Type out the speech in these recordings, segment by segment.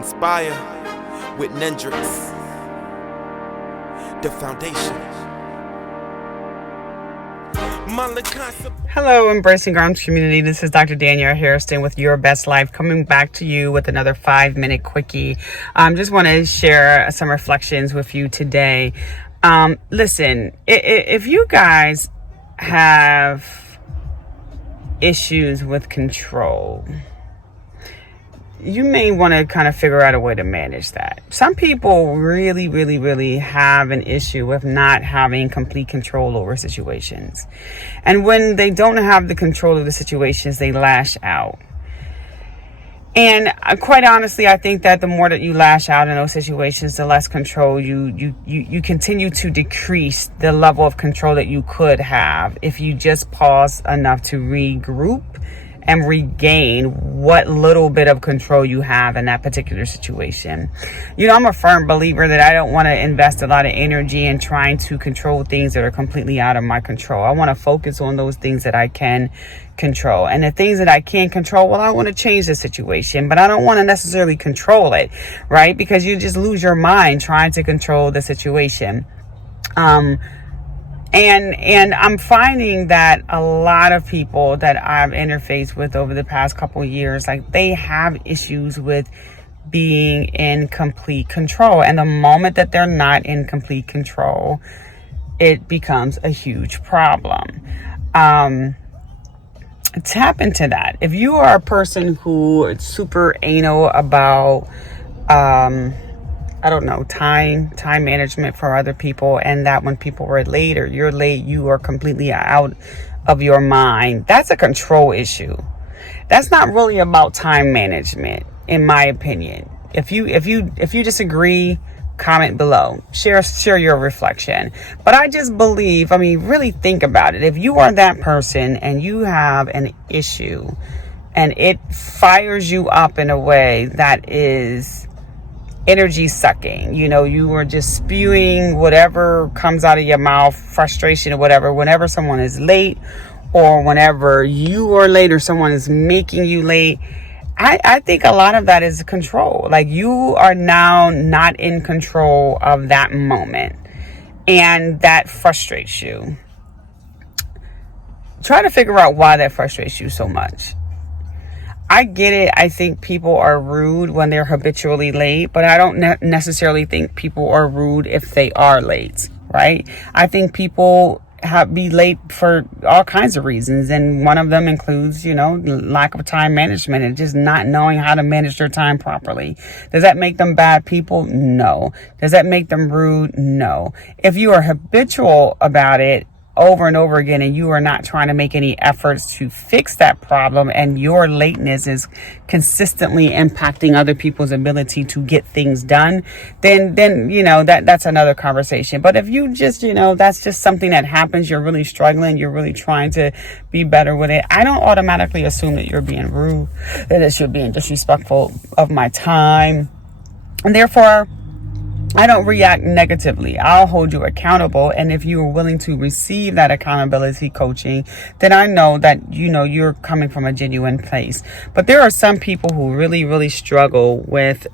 Inspire with Nendrix, the foundation. Hello, Embracing Arms community. This is Dr. Danielle Harrison with Your Best Life, coming back to you with another 5-minute quickie. Just want to share some reflections with you today. Listen, if you guys have issues with control, you may want to kind of figure out a way to manage that. Some people really have an issue with not having complete control over situations. And when they don't have the control of the situations, they lash out. And quite honestly, I think that the more that you lash out in those situations, the less control you continue to decrease the level of control that you could have if you just pause enough to regroup and regain what little bit of control you have in that particular situation. You know, I'm a firm believer that I don't want to invest a lot of energy in trying to control things that are completely out of my control. I want to focus on those things that I can control. And the things that I can't control, well, I want to change the situation, but I don't want to necessarily control it, right? Because you just lose your mind trying to control the situation. And I'm finding that a lot of people that I've interfaced with over the past couple of years, like, they have issues with being in complete control. And the moment that they're not in complete control, it becomes a huge problem. Tap into that. If you are a person who is super anal about, time management for other people, and that when people are late or you're late, you are completely out of your mind. That's a control issue. That's not really about time management, in my opinion. If you disagree, comment below. Share your reflection. But I just believe, really think about it. If you are that person and you have an issue and it fires you up in a way that is energy sucking, you are just spewing whatever comes out of your mouth, frustration or whatever, whenever someone is late or whenever you are late or someone is making you late, I think a lot of that is control. Like, you are now not in control of that moment, and that frustrates you. Try to figure out why that frustrates you so much. I get it. I think people are rude when they're habitually late, but I don't necessarily think people are rude if they are late, right? I think people be late for all kinds of reasons, and one of them includes, lack of time management and just not knowing how to manage their time properly. Does that make them bad people? No. Does that make them rude? No. If you are habitual about it over and over again, and you are not trying to make any efforts to fix that problem, and your lateness is consistently impacting other people's ability to get things done, then that's another conversation. But if you just, that's just something that happens, you're really struggling, you're really trying to be better with it, I don't automatically assume that you're being rude, that you're being disrespectful of my time, and therefore I don't react negatively. I'll hold you accountable. And if you are willing to receive that accountability coaching, then I know that, you're coming from a genuine place. But there are some people who really struggle with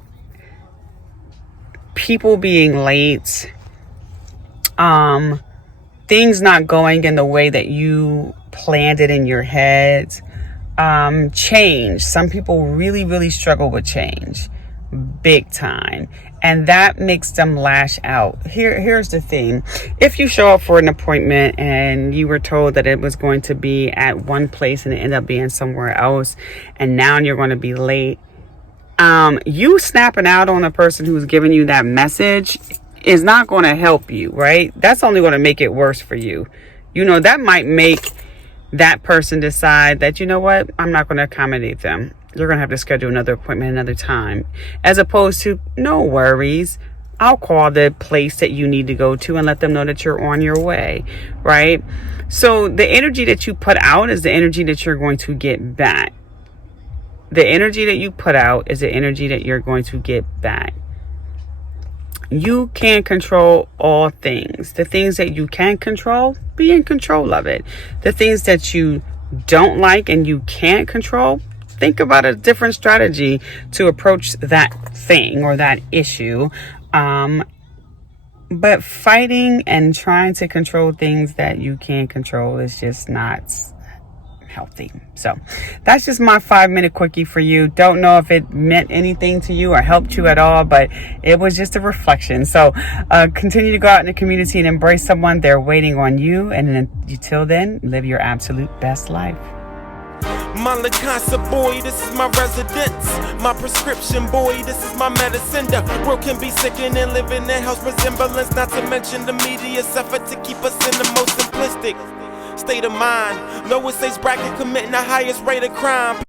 people being late, things not going in the way that you planned it in your head, change. Some people really struggle with change, big time. And that makes them lash out. Here's the thing. If you show up for an appointment and you were told that it was going to be at one place and it ended up being somewhere else, and now you're going to be late, you snapping out on a person who's giving you that message is not going to help you, right? That's only going to make it worse for you. That might make that person decide that, what, I'm not going to accommodate them. You're going to have to schedule another appointment another time, as opposed to, no worries, I'll call the place that you need to go to and let them know that you're on your way, right? So the energy that you put out is the energy that you're going to get back. The energy that you put out is the energy that you're going to get back. You can't control all things. The things that you can control, be in control of it. The things that you don't like and you can't control, think about a different strategy to approach that thing or that issue. But fighting and trying to control things that you can't control is just not healthy. So that's just my 5-minute quickie for you. Don't know if it meant anything to you or helped you at all, but it was just a reflection. So continue to go out in the community and embrace someone. They're waiting on you. And until then, live your absolute best life. My Lacasa boy, this is my residence. My prescription boy, this is my medicine. The world can be sickening and living in house resemblance. Not to mention the media's effort to keep us in the most simplistic state of mind. Lowest age bracket committing the highest rate of crime.